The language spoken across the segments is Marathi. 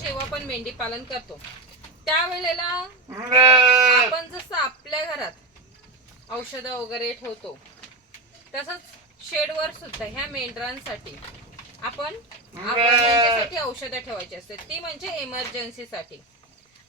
जेव्हा आपण मेंढी पालन करतो. त्यावेळेला आपण जसं आपल्या घरात औषधं वगैरे ठेवतो तसंच शेडवर सुद्धा ह्या मेंढरांसाठी आपण आपल्यासाठी त्यांच्यासाठी औषधं ठेवायची असते ती म्हणजे इमर्जन्सीसाठी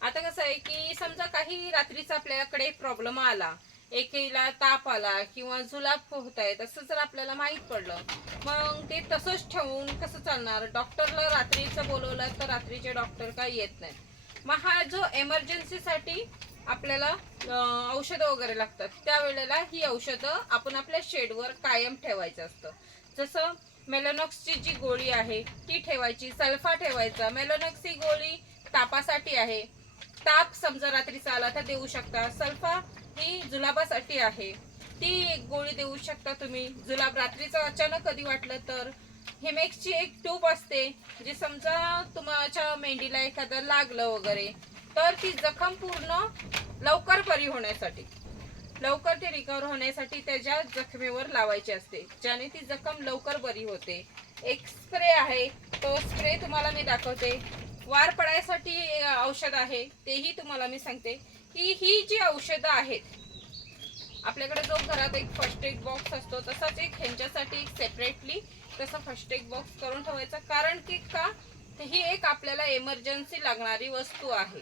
आता कसं आहे की समजा काही रात्रीचा आपल्याकडे प्रॉब्लेम आला एकेला ताप आला किंवा जुलाब होत आहेत असं जर आपल्याला माहीत पडलं मग ते तसंच ठेवून कसं चालणार? डॉक्टरला रात्रीचं बोलवलं तर रात्रीचे डॉक्टर काही येत नाही मग हा जो एमर्जन्सीसाठी आपल्याला औषधं वगैरे लागतात त्यावेळेला ही औषधं आपण आपल्या शेडवर कायम ठेवायचं असतं. जसं मेलोनॉक्सची जी गोळी आहे ती ठेवायची सल्फा ठेवायचा. मेलोनॉक्स ही गोळी तापासाठी आहे. ताप समजा रात्रीचा आला तर देऊ शकता. सल्फा ही जुलाबासाठी आहे. ती एक गोळी देऊ शकता तुम्ही? जुलाब रात्रीचं अचानक कधी वाटलं तर? हिमेक्सची एक ट्यूब असते जी समजा तुमच्या मेंढीला एखादं लागलं वगैरे तर ती जखम पूर्ण लवकर बरी होण्यासाठी लवकर ते रिकवर होण्यासाठी त्याच्या जखमेवर लावायची असते ज्याने ती जखम लवकर बरी होते. एक स्प्रे आहे तो स्प्रे तुम्हाला मी दाखवते. वार पडायसाठी औषध आहे तेही तुम्हाला मी सांगते की ही जी औषधं आहेत आपल्याकडे जो घरात एक फर्स्ट एड बॉक्स असतो तसाच एक ह्यांच्यासाठी एक सेपरेटली तसा फर्स्ट एड बॉक्स करून ठेवायचा. कारण की का? ही एक आपल्याला इमर्जन्सी लागणारी वस्तू आहे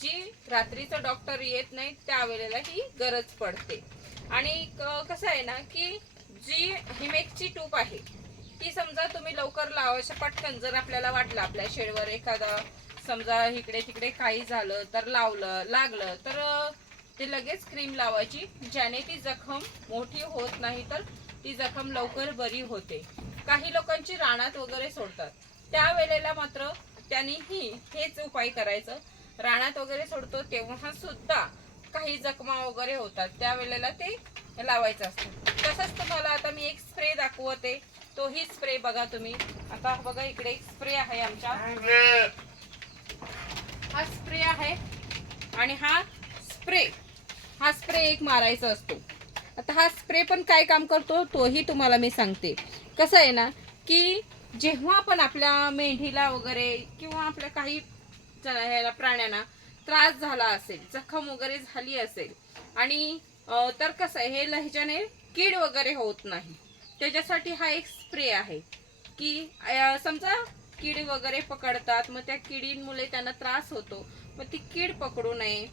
जी रात्रीचं डॉक्टर येत नाही त्यावेळेला ही गरज पडते. आणि क- कसं आहे ना की जी हिमेकची टूप आहे ती समजा तुम्ही लवकर लावायचं पटकन जर आपल्याला वाटलं आपल्या शेडवर एखादा समजा इकडे तिकडे काही झालं तर लावलं लागलं तर ते लगेच क्रीम लावायची. ज्याने ती जखम मोठी होत नाही तर ती जखम लवकर बरी होते. काही लोकांची रानात वगैरे सोडतात. त्यावेळेला मात्र त्यांनीही हेच उपाय करायचं. रानात वगैरे सोडतो तेव्हा सुद्धा काही जखमा वगैरे होतात. त्यावेळेला ते लावायचं असतं. तसंच तुम्हाला आता मी एक स्प्रे दाखवते. तोही स्प्रे बघा तुम्ही. आता बघा इकडे एक स्प्रे आहे आमच्या. हा स्प्रे आहे आणि हा स्प्रे हा स्प्रे एक मारायचा असतो. आता हा स्प्रे पण काय काम करतो? तोही तुम्हाला मी सांगते. कसं आहे ना की जेव्हा पण आपल्या मेंढीला वगैरे किंवा आपल्या काही ज- ह्याला प्राण्यांना त्रास झाला असेल जखम वगैरे झाली असेल आणि तर कसं आहे हे लहजाने कीड वगैरे होत नाही. त्याच्यासाठी हा एक स्प्रे आहे. की समजा किडी वगैरे पकडतात मग त्या किडींमुळे त्यांना त्रास होतो मग ती कीड पकडू नये.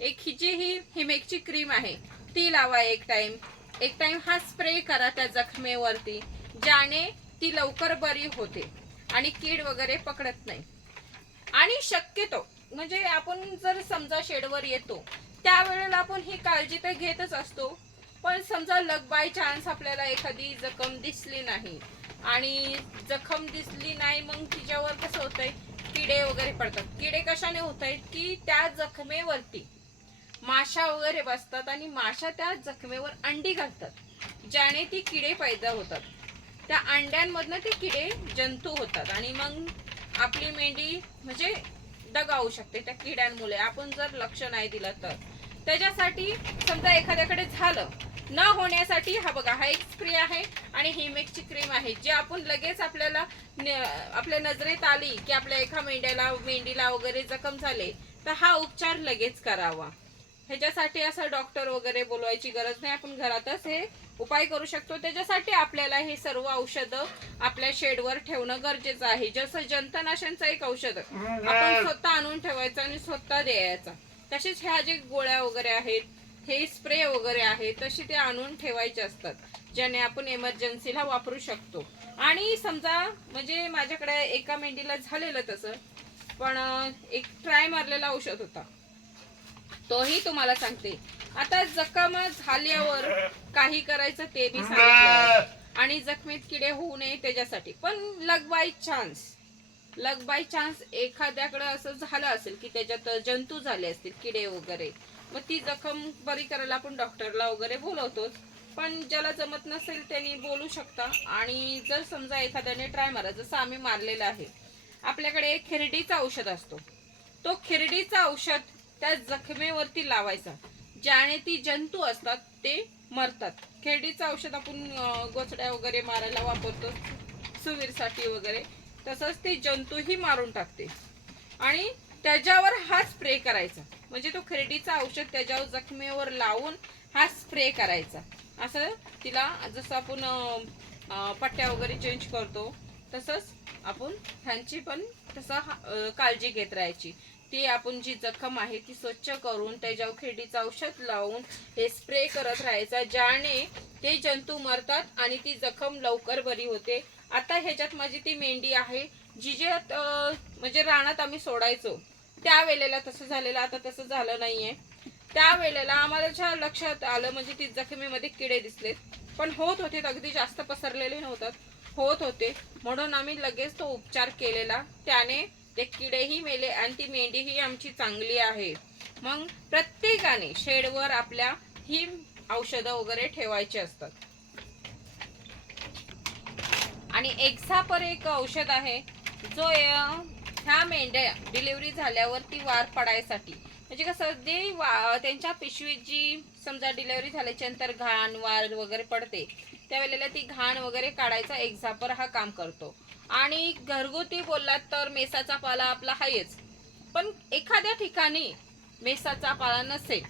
एक ही जी ही हिमेकची क्रीम आहे. ती लावा एक टाइम. एक टाइम हा स्प्रे करा त्या जखमेवरती ज्याने ती लवकर बरी होते आणि कीड वगैरे पकडत नाही. आणि शक्यतो म्हणजे आपण जर समजा शेडवर येतो त्यावेळेला आपण ही काळजी तर घेतच असतो. पण समजा लग बाय चान्स आपल्याला एखादी जखम दिसली नाही आणि जखम दिसली नाही मग तिच्यावर कसं होतंय? किडे वगैरे पडतात. किडे कशाने होत आहेत की त्या जखमेवरती माशा वगैरे बसतात आणि माशा त्या जखमेवर अंडी घालतात ज्याने ती किडे पैदा होतात. त्या अंड्यांमधनं ते किडे जंतू होतात आणि मग आपली मेंढी म्हणजे दगावू शकते त्या किड्यांमुळे. आपण जर लक्ष नाही दिलं तर. त्याच्यासाठी समजा एखाद्याकडे झालं न होण्यासाठी हा बघा हा एक स्प्रे आहे आणि हिमेकची क्रीम आहे जी आपण लगेच आपल्याला न- आपल्या नजरेत आली की आपल्या एका मेंढ्याला मेंढीला वगैरे जखम झाले तर हा उपचार लगेच करावा. ह्याच्यासाठी असं डॉक्टर वगैरे बोलवायची गरज नाही. आपण घरातच हे उपाय करू शकतो. त्याच्यासाठी आपल्याला हे सर्व औषधं आपल्या शेडवर ठेवणं गरजेचं आहे. जसं जंतनाशांचं एक औषध आपण स्वतः आणून ठेवायचं आणि स्वतः द्यायचा. तसेच ह्या जे गोळ्या वगैरे आहेत हे स्प्रे वगैरे आहे तसे ते आणून ठेवायचे असतात ज्याने आपण एमर्जन्सीला वापरू शकतो. आणि समजा म्हणजे माझ्याकडे एका मेंढीला झालेलं तसं पण एक ट्राय मारलेला औषध होता. तोही तुम्हाला सांगते. आता जखम झाल्यावर काही करायचं ते मी सांगितलं. आणि जखमीत किडे होऊ नये त्याच्यासाठी. पण luck by chance. Luck by chance एखाद्याकडे असं झालं असेल की त्याच्यात जंतू झाले असतील किडे वगैरे. मग ती जखम बरी करायला आपण डॉक्टरला वगैरे बोलवतोच. पण ज्याला जमत नसेल त्यांनी बोलू शकता. आणि जर समजा एखाद्याने ट्राय मारा जसं आम्ही मारलेलं आहे. आपल्याकडे एक खिरडीचा औषध असतो. तो खिरडीचा औषध त्या जखमेवरती लावायचा. ज्याने ती जंतू असतात ते मरतात. खेडीचं औषध आपण गोचड्या वगैरे मारायला वापरतो. सुवीरसाठी वगैरे. तसंच ते जंतूही मारून टाकते. आणि त्याच्यावर हा स्प्रे करायचा. म्हणजे तो खरेडीचा औषध त्याच्यावर जखमेवर लावून हा स्प्रे करायचा. असं तिला जसं आपण पट्ट्या वगैरे चेंज करतो तसंच आपण ह्यांची पण तसं हा- काळजी घेत राहायची. ती आपण जी जखम आहे ती स्वच्छ करून त्याच्यावर खेडीचं औषध लावून हे स्प्रे करत राहायचा ज्याने ते जंतू मरतात आणि ती जखम लवकर बरी होते. आता ह्याच्यात माझी ती मेंढी आहे जी जे म्हणजे रानात आम्ही सोडायचो. त्या वेळेला तसं झालेलं आता तसं झालं नाहीये. त्या वेळेला आम्हाला ज्या लक्षात आलं म्हणजे ती जखमीमध्ये किडे दिसलेत. पण होत होते अगदी जास्त पसरलेले नव्हतात. होत होते. म्हणून आम्ही लगेच तो उपचार केलेला. त्याने ते किडेही मेले आणि ती मेंढीही आमची चांगली आहे. मग प्रत्येकाने शेडवर आपल्या ही औषधं वगैरे ठेवायची असतात. आणि एक्झापर एक औषध आहे जो ह्या मेंढ्या डिलिव्हरी झाल्यावर ती वार पडायसाठी. म्हणजे कसं जे वा त्यांच्या पिशवीत जी समजा डिलिव्हरी झाल्याच्यानंतर घाण वार वगैरे पडते त्यावेळेला ती घाण वगैरे काढायचा एक्झापर हा काम करतो. आणि घरगुती बोललात तर मेसाचा पाला आपला आहेच पण एखाद्या ठिकाणी मेसाचा पाला नसेल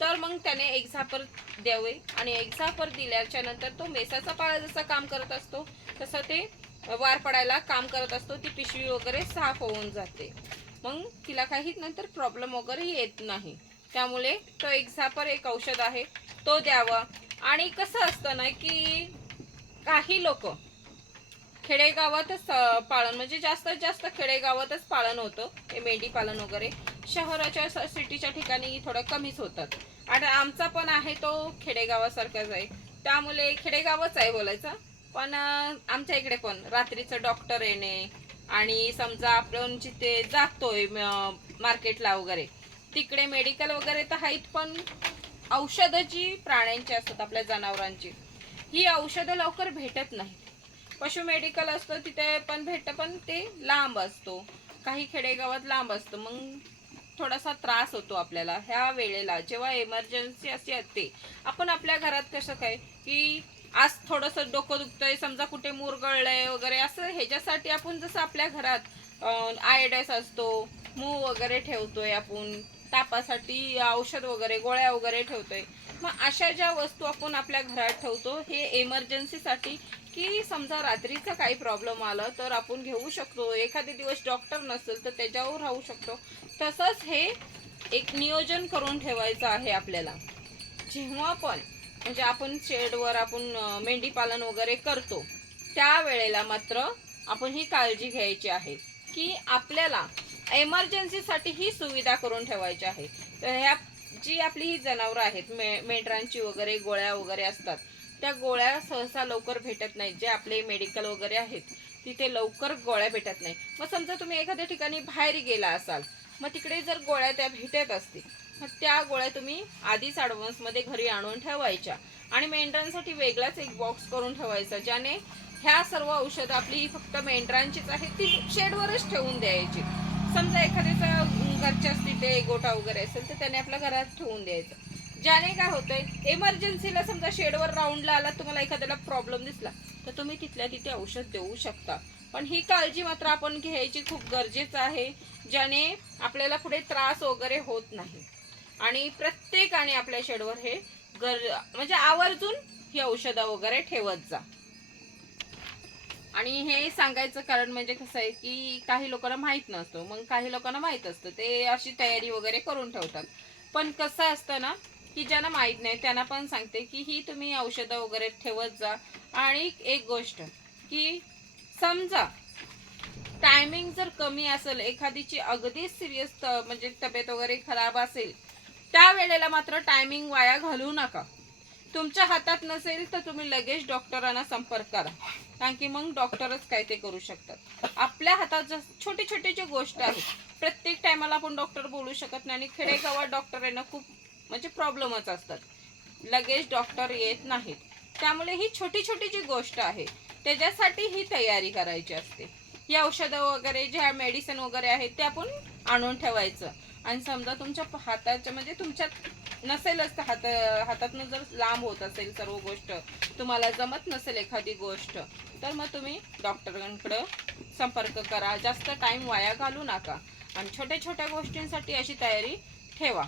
तर मग त्याने एक्झापर द्यावे आणि एक्झापर दिल्याच्या नंतर तो मेसाचा पाला जसा काम करत असतो तसं ते वार पडायला काम करत असतो ती पिशवी वगैरे साफ होऊन जाते. मग तिला काही नंतर प्रॉब्लेम वगैरे येत नाही. त्यामुळे तो एक्झापर एक औषध आहे तो द्यावा. आणि कसं असतं ना की काही लोक खेडेगावातच पालन म्हणजे जास्तीत जास्त खेडेगावातच पालन होतं हे मेंढी पालन वगैरे. शहराच्या सिटीच्या ठिकाणी थोडं कमीच होतात. आणि आमचा पण आहे तो खेडेगावासारखाच आहे त्यामुळे खेडेगावच आहे बोलायचं. पण आमच्या इकडे पण रात्रीचं डॉक्टर येणे आणि समजा आपण जिथे जातोय मार्केटला वगैरे तिकडे मेडिकल वगैरे तर आहेत पण औषधं जी प्राण्यांची असतात आपल्या जनावरांची ही औषधं लवकर भेटत नाहीत. पशु मेडिकल असतं तिथे पण भेटतं पण ते लांब असतो. काही खेडेगावात लांब असतं. मग थोडासा त्रास होतो आपल्याला ह्या वेळेला. जेव्हा एमर्जन्सी अशी असते आपण आपल्या घरात कसं काय की आज थोडंसं डोकं दुखतंय समजा कुठे मुरगळलंय वगैरे असं ह्याच्यासाठी आपण जसं आपल्या घरात आयडेस असतो मूग वगैरे ठेवतोय आपण तापासाठी औषध वगैरे गोळ्या वगैरे ठेवतोय. मग अशा ज्या वस्तू आपण आपल्या घरात ठेवतो हे एमर्जन्सीसाठी की समजा रात्रीचा काही प्रॉब्लेम आला तर आपण घेऊ शकतो. एखादे दिवस डॉक्टर नसेल तर त्याच्यावर राहू शकतो. तसंच हे एक नियोजन करून ठेवायचं आहे आपल्याला. जेव्हा पण म्हणजे आपण शेडवर आपण मेंढीपालन मेंढी पालन वगैरे करतो त्यावेळेला मात्र आपण ही काळजी घ्यायची आहे की आपल्याला एमर्जन्सीसाठी ही सुविधा करून ठेवायची आहे. तर ह्या जी आपली ही जनावरं आहेत मे मेंढरांची वगैरे गोळ्या वगैरे असतात त्या गोळ्या सहसा लवकर भेटत नाहीत. जे आपले मेडिकल वगैरे आहेत तिथे लवकर गोळ्या भेटत नाही मग समजा तुम्ही एखाद्या ठिकाणी बाहेर गेला असाल मग तिकडे जर गोळ्या त्या भेटत असतील मग त्या गोळ्या तुम्ही आधीच ॲडव्हान्समध्ये घरी आणून ठेवायच्या. आणि मेंढरांसाठी वेगळाच एक बॉक्स करून ठेवायचा ज्याने ह्या सर्व औषधं आपली ही फक्त मेंढरांचीच आहेत ती शेडवरच ठेवून द्यायची. समजा एखाद्याचा घरच्याच तिथे गोठा वगैरे असेल तर त्याने आपल्या घरात ठेवून द्यायचं. ज्याने काय होतंय एमर्जन्सीला समजा शेडवर राऊंडला आला तुम्हाला एखाद्याला प्रॉब्लेम दिसला तर तुम्ही तिथल्या तिथे औषध देऊ शकता. पण ही काळजी मात्र आपण घ्यायची खूप गरजेचं आहे ज्याने आपल्याला पुढे त्रास वगैरे होत नाही. आणि प्रत्येकाने आपल्या शेडवर हे गर म्हणजे आवर्जून ही औषधं वगैरे ठेवत जा. आणि हे सांगायचं कारण म्हणजे कसं आहे की काही लोकांना माहीत नसतो. मग काही लोकांना माहीत असतं. ते अशी तयारी वगैरे करून ठेवतात. पण कसं असतं ना की ज्यांना माहीत नाही त्यांना पण सांगते की ही तुम्ही औषधं वगैरे ठेवत जा. आणि एक गोष्ट की समजा टायमिंग जर कमी असेल एखादीची अगदीच सिरियस म्हणजे तब्येत वगैरे खराब असेल त्या वेळेला मात्र टायमिंग वाया घालू नका. तुमच्या हातात नसेल तर तुम्ही लगेच डॉक्टरांना संपर्क करा. कारण की मग डॉक्टरच काय ते करू शकतात. आपल्या हातात जस छोटी छोटी जी गोष्ट आहे प्रत्येक टायमाला आपण डॉक्टर बोलू शकत नाही आणि खेडेगावात डॉक्टर यांना खूप म्हणजे प्रॉब्लेमच असतात. लगेच डॉक्टर येत नाहीत. त्यामुळे ही छोटी छोटी जी गोष्ट आहे त्याच्यासाठी ही तयारी करायची असते. ही औषधं वगैरे ज्या मेडिसिन वगैरे आहेत ते आपण आणून ठेवायचं. आणि समजा तुमच्या हाताच्या म्हणजे तुमच्यात नसेलच तर हात हातातनं जर लांब होत असेल सर्व गोष्ट तुम्हाला जमत नसेल एखादी गोष्ट तर मग तुम्ही डॉक्टरांकडं संपर्क करा. जास्त टाइम वाया घालू नका. आणि छोट्या छोट्या गोष्टींसाठी अशी तयारी ठेवा.